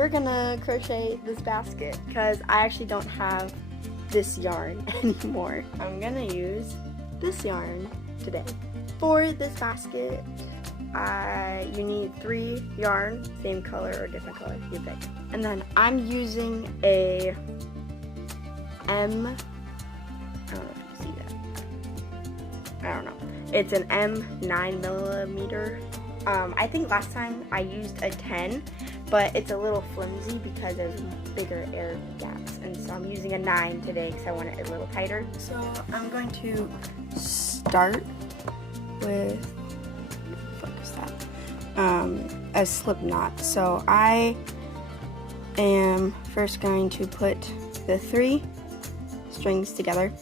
we're gonna crochet this basket because I actually don't have this yarn anymore. I'm gonna use this yarn today. For this basket, you need 3 yarn, same color or different color, you pick. And then I'm using a M, I don't know if you see that. I don't know. It's an M9mm. I think last time I used a 10, but it's a little flimsy because there's bigger air gaps. And so I'm using a 9 today because I want it a little tighter. So I'm going to start with, focus that, a slip knot. So I am first going to put the 3 strings together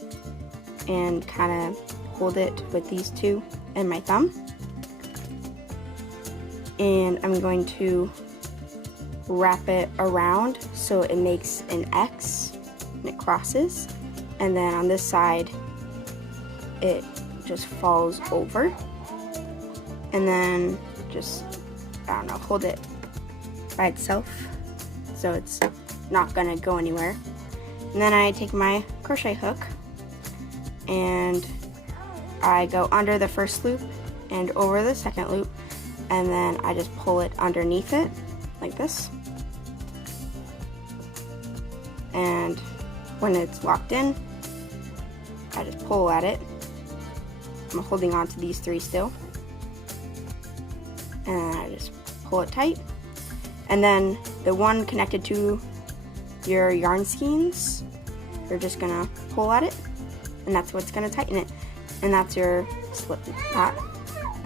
and kind of hold it with these 2 and my thumb. And I'm going to wrap it around so it makes an X and it crosses. And then on this side, it just falls over. And then just, I don't know, hold it by itself so it's not gonna go anywhere. And then I take my crochet hook and I go under the first loop and over the second loop, and then I just pull it underneath it like this. And when it's locked in, I just pull at it. I'm holding on to these 3 still. And I just pull it tight. And then the one connected to your yarn skeins, you're just gonna pull at it, and that's what's gonna tighten it. And that's your slip knot.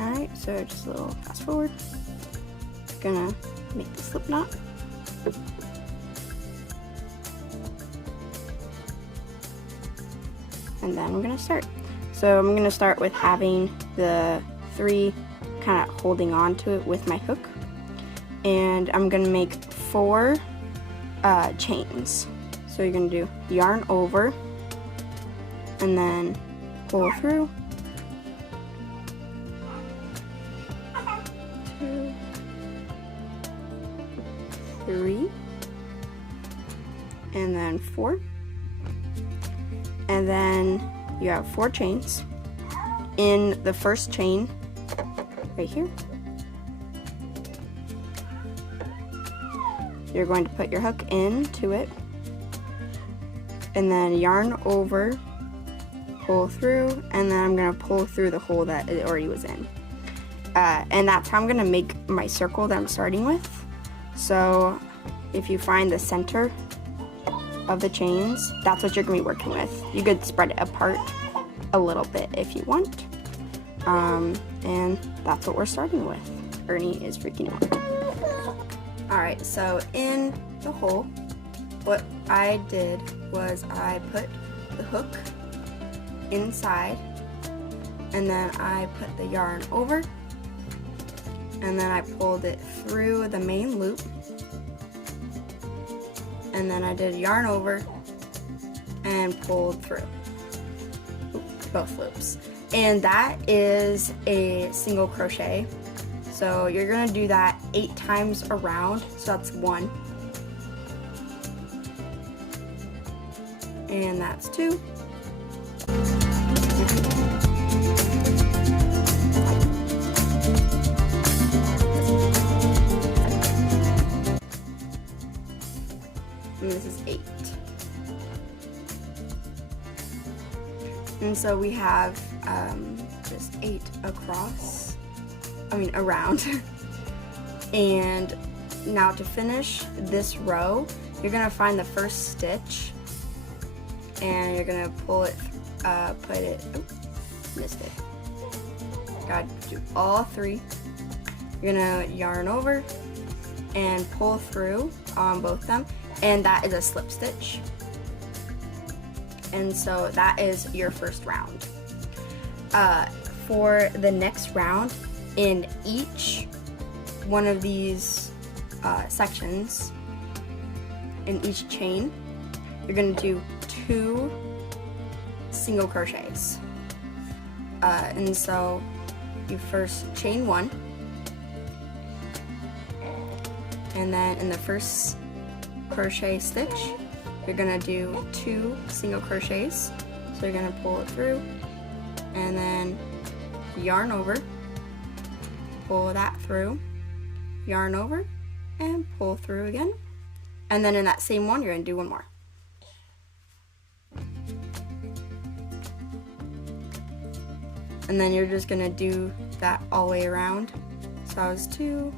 Alright, so just a little fast forward. Gonna make the slip knot. And then we're gonna start. So I'm gonna start with having the 3 kind of holding on to it with my hook. And I'm gonna make 4 chains. So you're gonna do yarn over, and then pull through, 2, 3, and then 4, and then you have 4 chains. In the first chain, right here, you're going to put your hook into it, and then yarn over, pull through, and then I'm going to pull through the hole that it already was in. And that's how I'm going to make my circle that I'm starting with. So if you find the center of the chains, that's what you're going to be working with. You could spread it apart a little bit if you want. And that's what we're starting with. Ernie is freaking out. Alright, so in the hole, what I did was I put the hook inside, and then I put the yarn over, and then I pulled it through the main loop, and then I did yarn over and pulled through both loops. And that is a single crochet. So you're gonna do that 8 times around, so that's 1. And that's 2. And this is 8. And so we have just 8 across, around. And now to finish this row, you're gonna find the first stitch, and you're gonna pull it, put it, missed it. Gotta do all 3. You're gonna yarn over and pull through on both them, and that is a slip stitch. And so that is your first round. For the next round, in each one of these sections, in each chain, you're gonna do 2 single crochets. And so you first chain 1, and then in the first crochet stitch, you're gonna do 2 single crochets. So you're gonna pull it through and then yarn over, pull that through, yarn over, and pull through again. And then in that same one, you're gonna do 1 more. And then you're just gonna do that all the way around. So that was 2.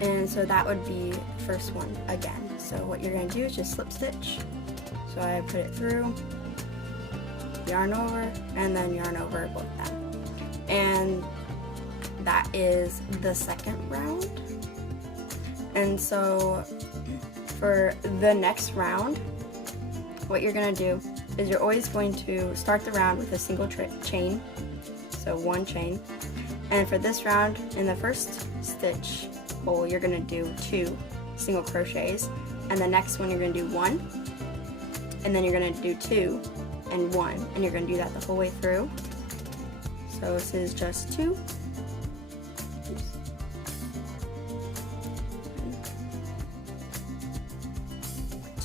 And so that would be the first one again. So what you're going to do is just slip stitch. So I put it through, yarn over, and then yarn over both of them. And that is the second round. And so for the next round, what you're going to do is you're always going to start the round with a single chain. So 1 chain. And for this round, in the first stitch hole, you're going to do 2 single crochets, and the next one you're going to do 1, and then you're going to do 2 and 1, and you're going to do that the whole way through. So this is just 2,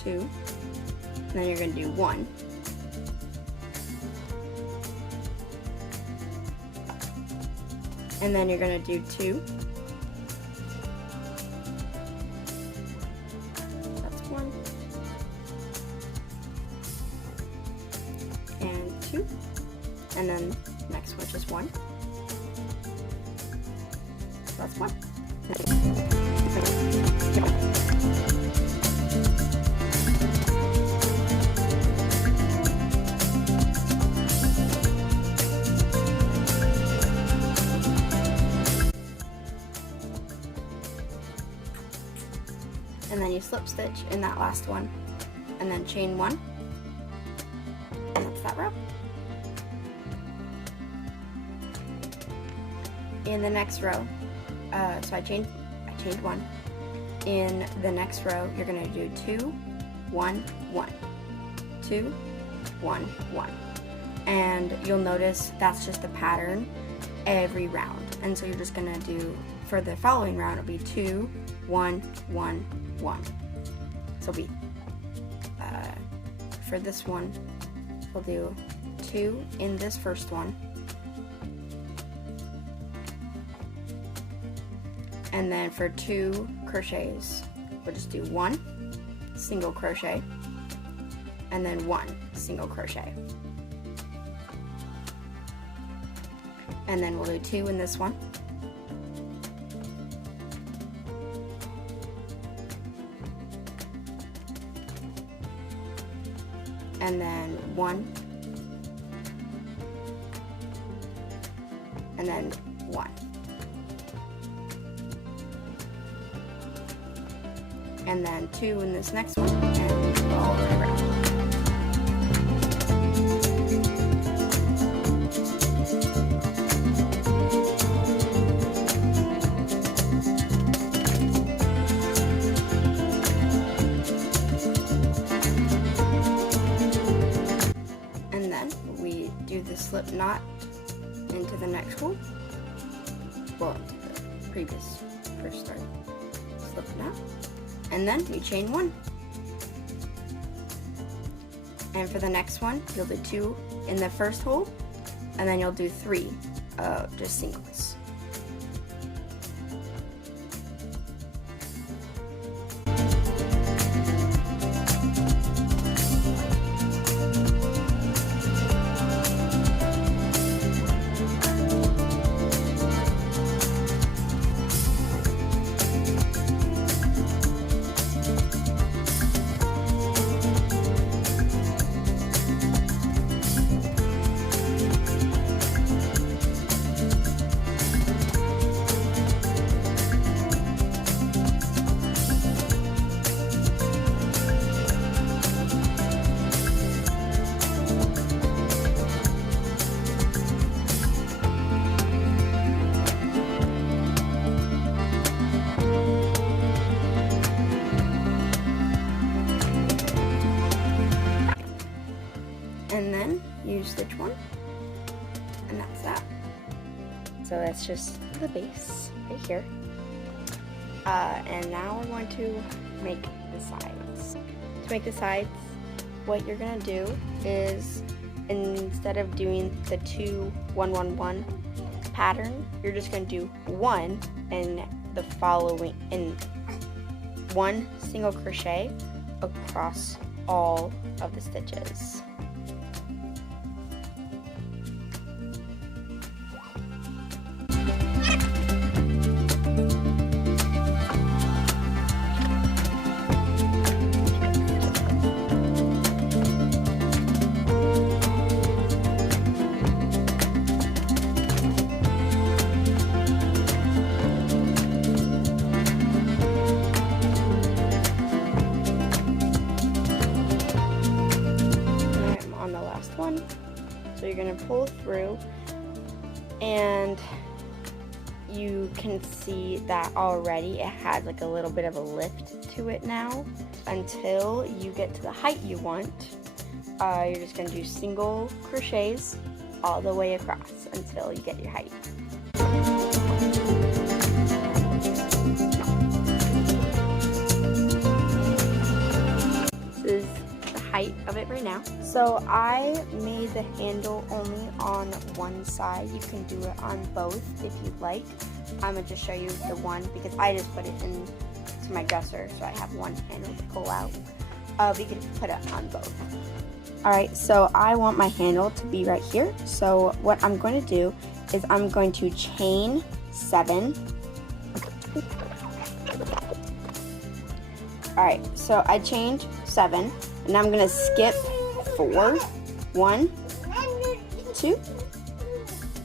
2, and then you're going to do 1, and then you're going to do 2, that's 1, and 2, and then next one just 1, so that's 1. And then you slip stitch in that last one, and then chain 1, and that's that row. In the next row, so I chained 1. In the next row, you're going to do 2, 1, 1, 2, 1, 1, and you'll notice that's just the pattern every round. And so you're just going to do, for the following round, it'll be 2, 1, 1, 1. So we, for this one, we'll do 2 in this first one, and then for 2 crochets, we'll just do 1 single crochet, and then 1 single crochet, and then we'll do 2 in this one, and then 1, and then 1, and then 2 in this next one, and go all the way around. And then we do the slip knot into the next hole, well, into the previous first start slip knot, and then we chain 1. And for the next one, you'll do 2 in the first hole, and then you'll do 3 just singles. that's just the base right here. And now we're going to make the sides. To make the sides, what you're gonna do is, instead of doing the 2 1 1 1 pattern, you're just gonna do 1 and the following, in 1 single crochet across all of the stitches. One. So you're going to pull through, and you can see that already it has like a little bit of a lift to it now. Until you get to the height you want, you're just going to do single crochets all the way across until you get your height. This is height of it right now. So I made the handle only on one side. You can do it on both if you'd like. I'm gonna just show you the one because I just put it into my dresser, so I have one handle to pull out. We can put it on both. Alright, so I want my handle to be right here. So what I'm going to do is I'm going to chain 7. Alright, so I chained 7. And I'm going to skip 4, 1, 2,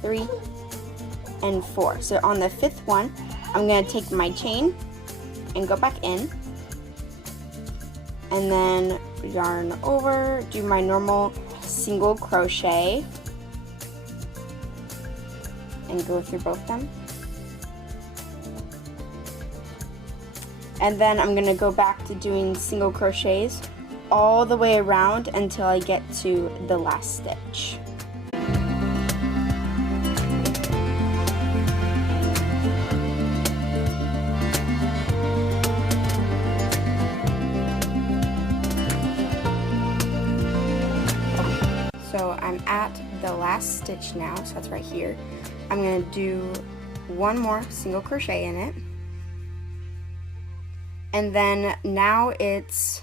3, and 4. So on the 5th one, I'm going to take my chain and go back in. And then yarn over, do my normal single crochet, and go through both of them. And then I'm going to go back to doing single crochets all the way around until I get to the last stitch. So I'm at the last stitch now, so that's right here. I'm going to do one more single crochet in it. And then now it's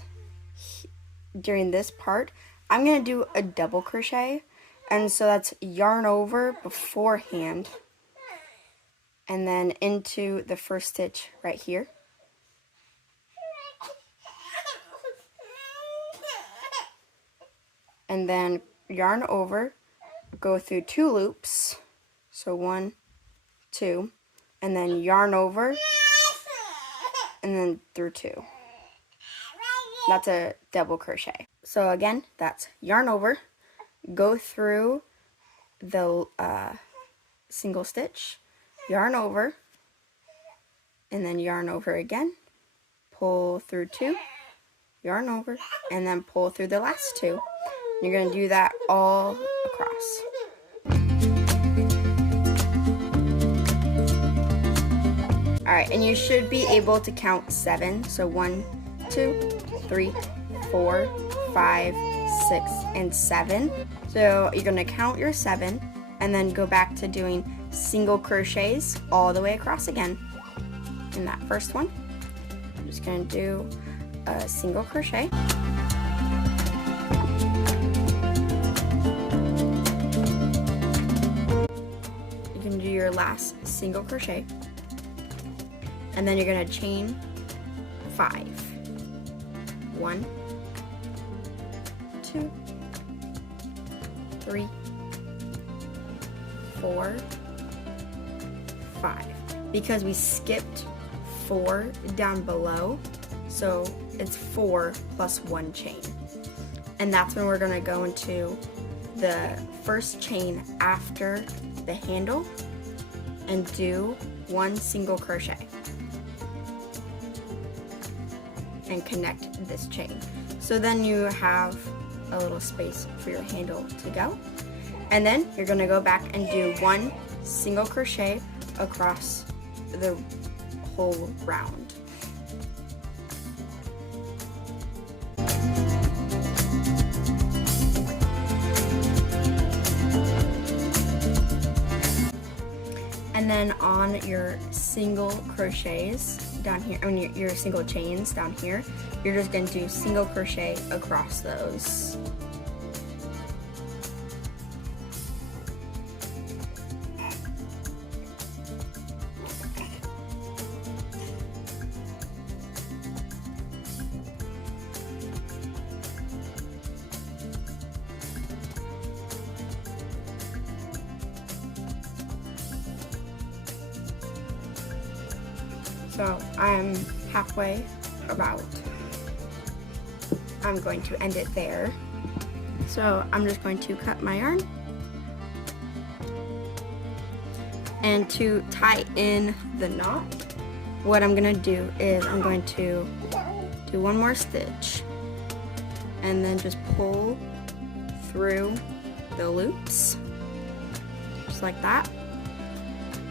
during this part, I'm going to do a double crochet, and so that's yarn over beforehand and then into the first stitch right here. And then yarn over, go through 2 loops, so 1, 2, and then yarn over and then through 2. That's a double crochet. So again, that's yarn over, go through the single stitch, yarn over, and then yarn over again, pull through 2, yarn over, and then pull through the last 2. You're going to do that all across. Alright, and you should be able to count 7. So 1, 2, 3, 4, 5, 6, and 7. So you're going to count your 7 and then go back to doing single crochets all the way across again. In that first one, I'm just going to do a single crochet. You can do your last single crochet, and then you're going to chain 5. 1, 2, 3, 4, 5. Because we skipped 4 down below, so it's 4 plus 1 chain. And that's when we're going to go into the first chain after the handle and do 1 single crochet and connect this chain. So then you have a little space for your handle to go. And then you're going to go back and do 1 single crochet across the whole round. And then on your single crochets down here, I mean your single chains down here, you're just going to do single crochet across those. So I'm halfway about. I'm going to end it there. So I'm just going to cut my yarn. And to tie in the knot, what I'm gonna do is I'm going to do one more stitch and then just pull through the loops, just like that,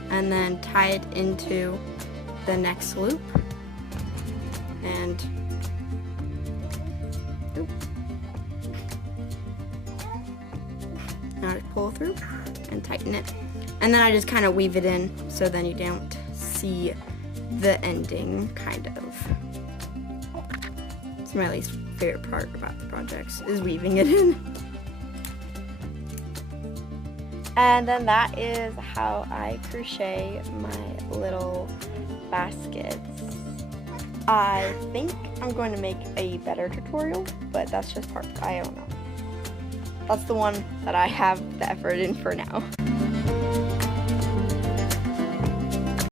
and then tie it into the next loop, and now just pull through and tighten it, and then I just kind of weave it in so then you don't see the ending, kind of. It's my least favorite part about the projects, is weaving it in. And then that is how I crochet my little baskets. I think I'm going to make a better tutorial, but that's just part, I don't know. That's the one that I have the effort in for now.